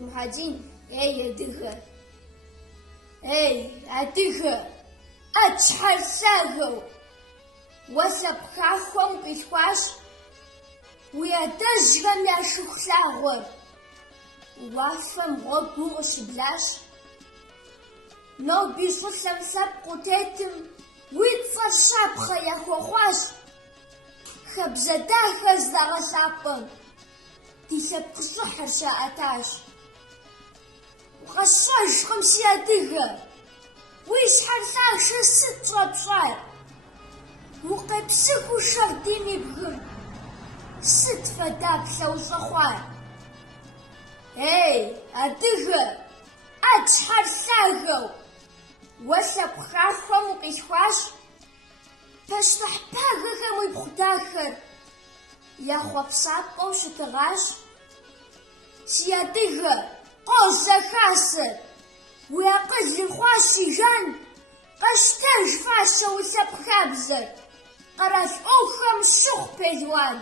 Мухадин, адыгэ. Адыгэ, ӏэчхьэрсэгъэу, уэлъэпхъахэм укъилъхуащ уи адэжьхэм яшыху лъагъуэр. Уафэм гъуэгу къыщыблащ. Ноби щӏылъэм лъэпкъ утетым уи цӏэр щапхъэ яхуэхъуащ. Хабзэ дахэ здагъэлъапӏэм ди лъэпкъ щӏыхьыр щаӏэтащ. Укъэсщӏэжкъым си адыгэ, уи щхьэр-лъахъшэр сыт щӏэпщӏар? Укъепсыху шагъдийм и бгым сыт фэдэ плъэущӏэ-хъуар? Адыгэ, ӏэчхьэр-лъагэу, уэ лъэпкъахэм укъилъхуащ. Пащтыхь пагэхэм уи бгъу дахэр ехъуэпсапӏэу щытыгъащ. Си адыгэ, къозэхасэр, уи акъылыр хъуа си жан, къэщтэж фасэ уи лъэпкъ хабзэр, къэрал ӏуэхухэм щыхъу пелуан.